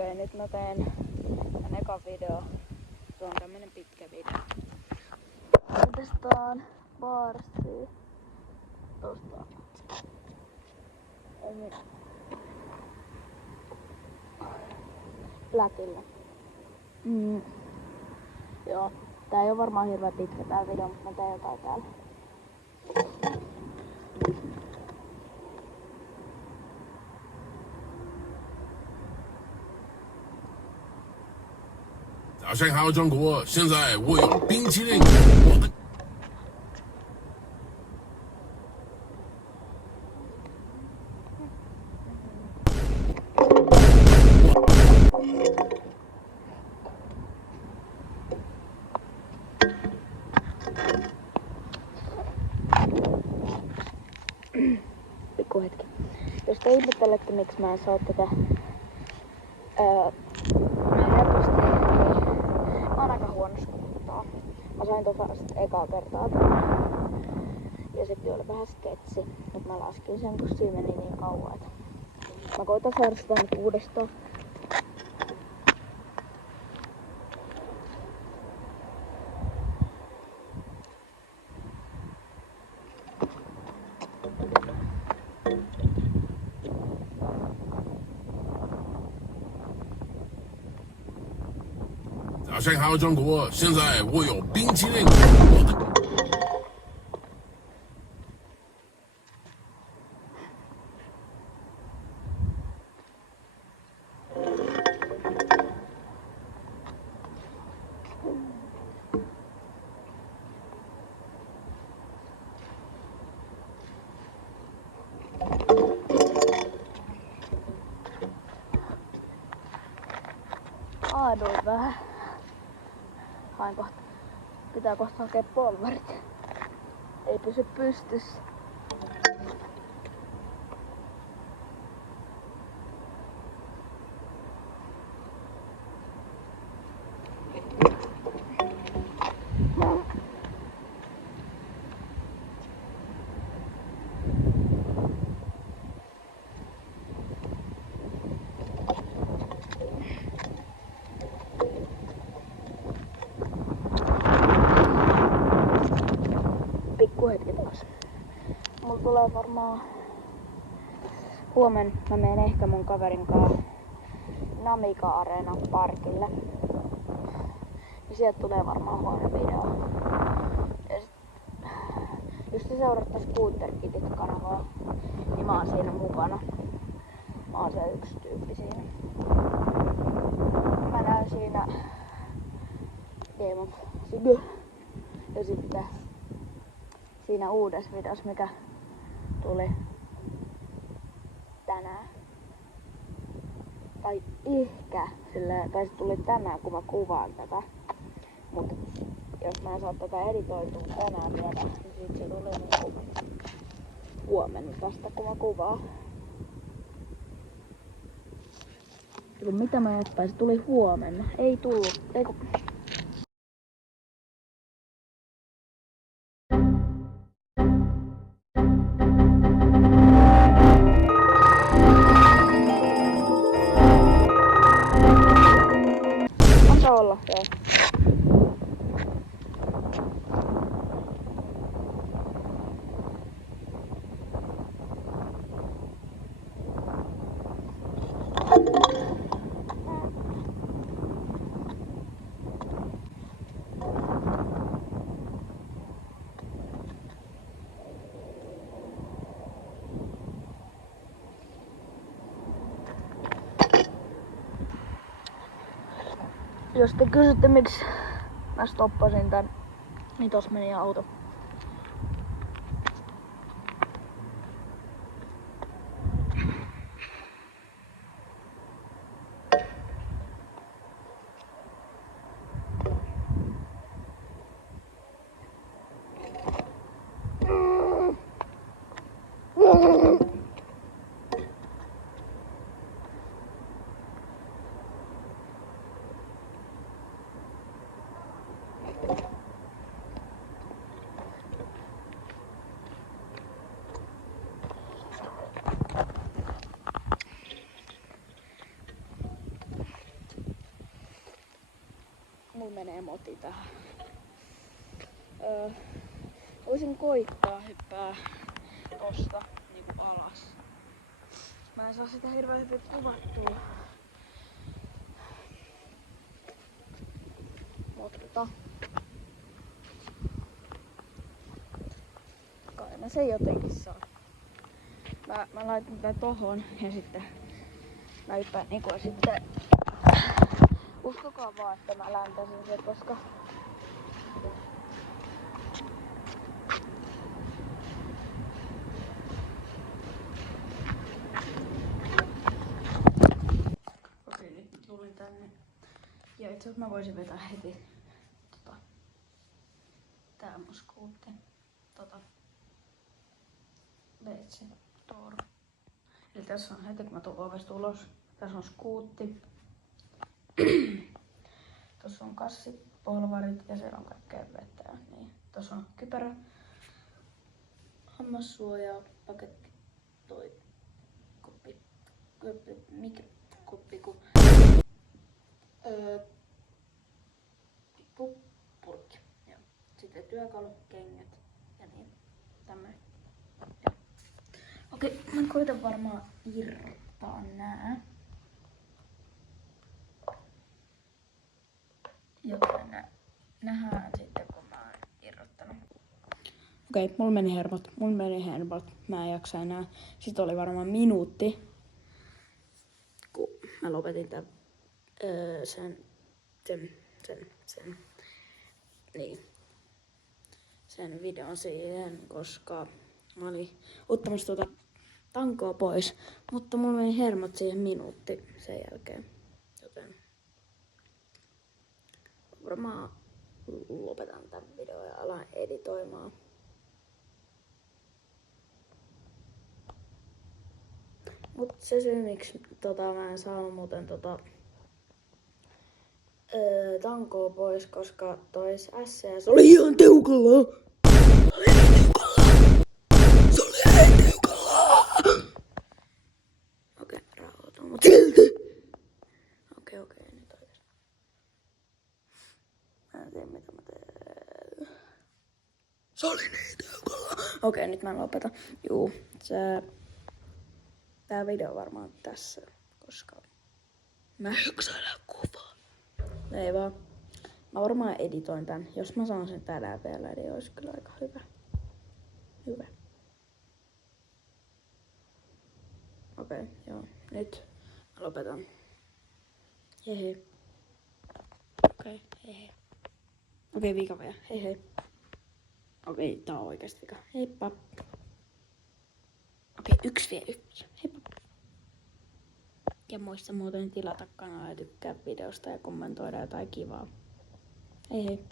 Okei, nyt mä teen tän ekan video. Se on tämmönen pitkä video. Mä testaan baarsia. Tosta. Lätillä. Joo. Tää ei oo varmaan hirveän pitkä tää video, mutta mä teen jotain täällä.早上好，中国！现在我有冰淇淋，我的。Pikku hetki. Jos te ihmettelette, miksi mä en saa tätä helposti, niin mä oon aika huono skuttaa. Mä sain vasta ekaa kertaa ja sekin oli vähän sketsi, mutta mä laskin sen, kun siinä meni niin kauan, että mä koitan saada sitä nyt uudestaan.早上好，中国！现在我有冰淇淋，我的。Aaduin vähän. Hain kohta. Pitää kohta hakea polvarit. Ei pysy pystyssä. Hetki taas. Mulla tulee varmaan huomenna mä menen ehkä mun kaverin kanssa Namika-areenan parkille. Ja sieltä tulee varmaan huomenna video. Ja sit, jos te seuraatte Scooter Kitit-kanavaa, niin mä oon siinä mukana. Mä oon se yksi tyyppi siinä. Mä näen siinä Game of Sigu. Ja sitten siinä uudessa videossa, mikä tuli tänään. Tai ehkä silleen, tai se tuli tänään, kun mä kuvaan tätä. Mut jos mä en saa tätä editoitua tänään vielä, niin sit se tuli niinku huomenna vasta, kun mä kuvaan. Ja mitä mä jätpäin, se tuli huomenna. Ei tullut, eiku. Olla, joo. Jos te kysytte miksi mä stoppasin tän, niin tos meni auto. mulla menee moti tähän. Voisin koittaa hyppää tosta niinku alas. Mä en saa sitä hirveän hyvin kuvattua. Mutta kai mä sen jotenkin saan. Mä laitan tätä tohon ja sitten mä hyppään niinku ja sitten uskokaa vaan, että mä läntäsin sen, koska okei, nyt mä tulin tänne. Ja itse asiassa mä voisin vetää heti tää mun skuutti. Veitsi, Toro. Eli tässä on heti kun mä tuun ovesta ulos. Tässä on skuutti. Tuossa on kassipolvarit ja siellä on kaikkea vettä. Niin. Tuossa on kypärä, hammassuoja, paketti, toi koppi, mikä koppi, purkki. Ja sitten työkalu, kengät ja niin. Tämmönen. Okei, mä koitan varmaan irrottaa nää. Joten nähdään sitten kun mä oon irrottanut. Okei, mulla meni hermot. Mä en jaksa enää. Sitten oli varmaan minuutti, kun mä lopetin sen videon siihen, koska mä olin ottamassa tuota tankoa pois, mutta mulla meni hermot siihen minuutti sen jälkeen, joten varmaan lopetan tämän videon ja alan editoimaan. Mut se syy miksi mä en saanut muuten tankoa pois, koska toi SCS oli ihan tiukalla. Okei, rauhoitun, mut silti. Okei, nyt oikeesti. Mä en tiedä mitä mä teen. Se oli niin tiukalla. Okei, nyt mä lopetan. Juu, tää video varmaan tässä, koska mä yksään kuvaa. Ei vaan. Mä varmaan editoin tän. Jos mä saan sen tänään vielä, niin olisi kyllä aika hyvä. Okei, joo. Nyt mä lopetan. Hei. Okei, vika vielä. Hei. Okei, tää on oikeesti vika. Heippa. Okei, yksi. Heippa. Ja muista muuten tilata kanavaa ja tykkää videosta ja kommentoida jotain kivaa. Hei.